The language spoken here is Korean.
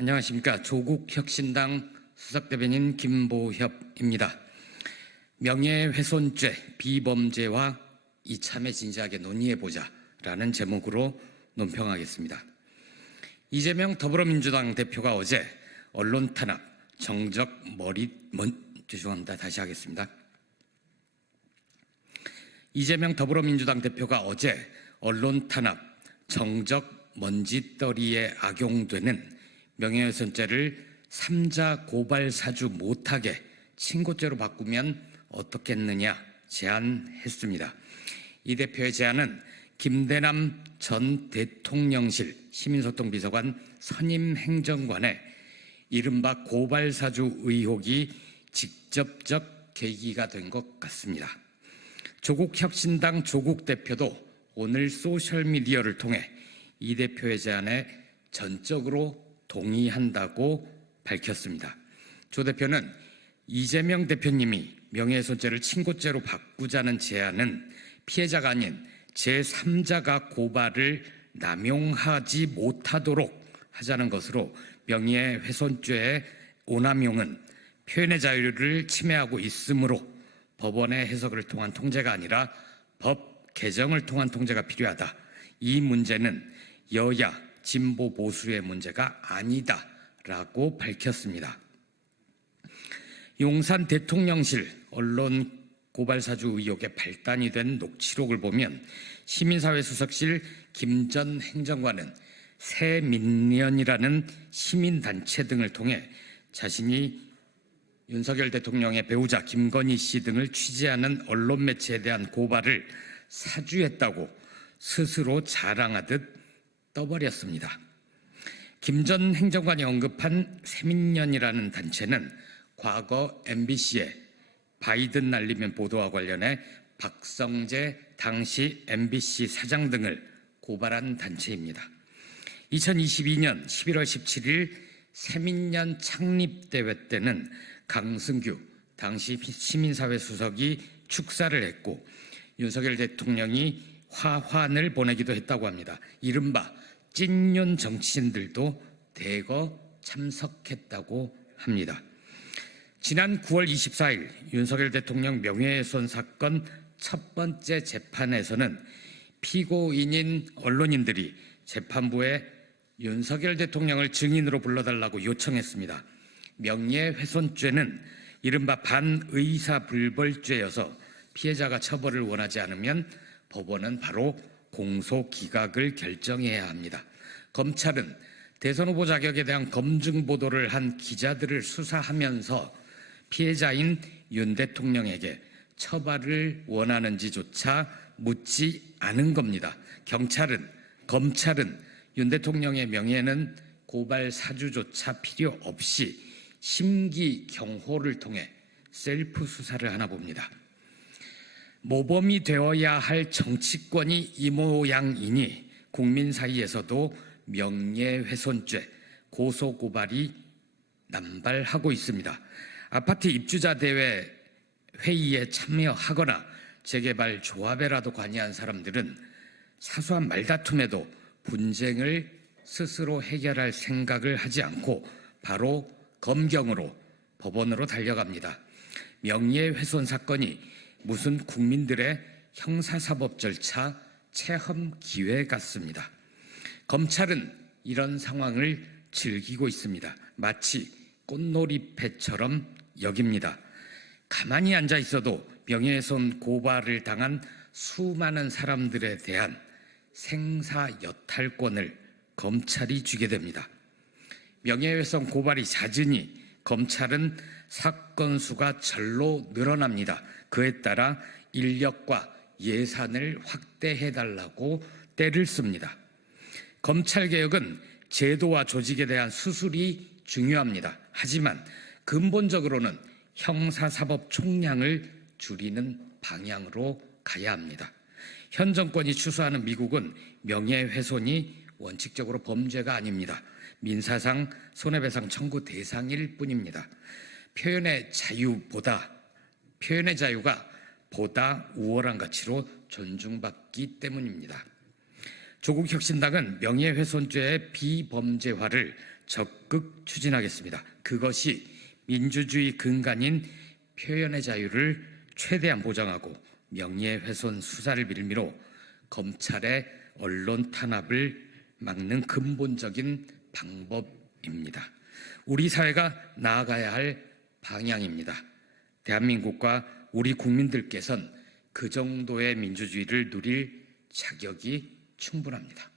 안녕하십니까. 조국혁신당 수석대변인 김보협입니다. 명예훼손죄, 비범죄와 이참에 진지하게 논의해보자라는 제목으로 논평하겠습니다. 이재명 더불어민주당 대표가 어제 언론 탄압, 다시 하겠습니다. 이재명 더불어민주당 대표가 어제 언론 탄압, 정적 먼지떨이에 악용되는 명예훼손죄를 3자 고발 사주 못하게 친고죄로 바꾸면 어떻겠느냐 제안했습니다. 이 대표의 제안은 김대남 전 대통령실 시민소통비서관 선임 행정관의 이른바 고발 사주 의혹이 직접적 계기가 된 것 같습니다. 조국혁신당 조국 대표도 오늘 소셜미디어를 통해 이 대표의 제안에 전적으로 동의한다고 밝혔습니다. 조 대표는 이재명 대표님이 명예훼손죄를 친고죄로 바꾸자는 제안은 피해자가 아닌 제3자가 고발을 남용하지 못하도록 하자는 것으로 명예훼손죄의 오남용은 표현의 자유를 침해하고 있으므로 법원의 해석을 통한 통제가 아니라 법 개정을 통한 통제가 필요하다. 이 문제는 여야 진보 보수의 문제가 아니다라고 밝혔습니다. 용산 대통령실 언론 고발 사주 의혹에 발단이 된 녹취록을 보면 시민사회 수석실 김 전 행정관은 새민련이라는 시민단체 등을 통해 자신이 윤석열 대통령의 배우자 김건희 씨 등을 취재하는 언론 매체에 대한 고발을 사주했다고 스스로 자랑하듯 떠버렸습니다. 김 전 행정관이 언급한 새민련이라는 단체는 과거 MBC의 바이든 날리면 보도와 관련해 박성재 당시 MBC 사장 등을 고발한 단체입니다. 2022년 11월 17일 새민련 창립대회 때는 강승규 당시 시민사회 수석이 축사를 했고 윤석열 대통령이 화환을 보내기도 했다고 합니다. 이른바 찐윤 정치인들도 대거 참석했다고 합니다. 지난 9월 24일 윤석열 대통령 명예훼손 사건 첫 번째 재판에서는 피고인인 언론인들이 재판부에 윤석열 대통령을 증인으로 불러달라고 요청했습니다. 명예훼손죄는 이른바 반의사불벌죄여서 피해자가 처벌을 원하지 않으면 법원은 바로 공소기각을 결정해야 합니다. 검찰은 대선 후보 자격에 대한 검증 보도를 한 기자들을 수사하면서 피해자인 윤 대통령에게 처벌을 원하는지조차 묻지 않은 겁니다. 검찰은 윤 대통령의 명예는 고발 사주조차 필요 없이 심기경호를 통해 셀프 수사를 하나 봅니다. 모범이 되어야 할 정치권이 이 모양이니 국민 사이에서도 명예훼손죄 고소고발이 남발하고 있습니다. 아파트 입주자 대회 회의에 참여하거나 재개발 조합에라도 관여한 사람들은 사소한 말다툼에도 분쟁을 스스로 해결할 생각을 하지 않고 바로 검경으로 법원으로 달려갑니다. 명예훼손 사건이 무슨 국민들의 형사사법 절차 체험 기회 같습니다. 검찰은 이런 상황을 즐기고 있습니다. 마치 꽃놀이패처럼 여깁니다. 가만히 앉아 있어도 명예훼손 고발을 당한 수많은 사람들에 대한 생사여탈권을 검찰이 주게 됩니다. 명예훼손 고발이 잦으니 검찰은 사건 수가 절로 늘어납니다. 그에 따라 인력과 예산을 확대해달라고 떼를 씁니다. 검찰개혁은 제도와 조직에 대한 수술이 중요합니다. 하지만 근본적으로는 형사사법 총량을 줄이는 방향으로 가야 합니다. 현 정권이 추수하는 미국은 명예훼손이 원칙적으로 범죄가 아닙니다. 민사상 손해배상 청구 대상일 뿐입니다. 표현의 자유가 보다 우월한 가치로 존중받기 때문입니다. 조국혁신당은 명예훼손죄의 비범죄화를 적극 추진하겠습니다. 그것이 민주주의 근간인 표현의 자유를 최대한 보장하고 명예훼손 수사를 빌미로 검찰의 언론 탄압을 막는 근본적인 방법입니다. 우리 사회가 나아가야 할 방향입니다. 대한민국과 우리 국민들께선 그 정도의 민주주의를 누릴 자격이 충분합니다.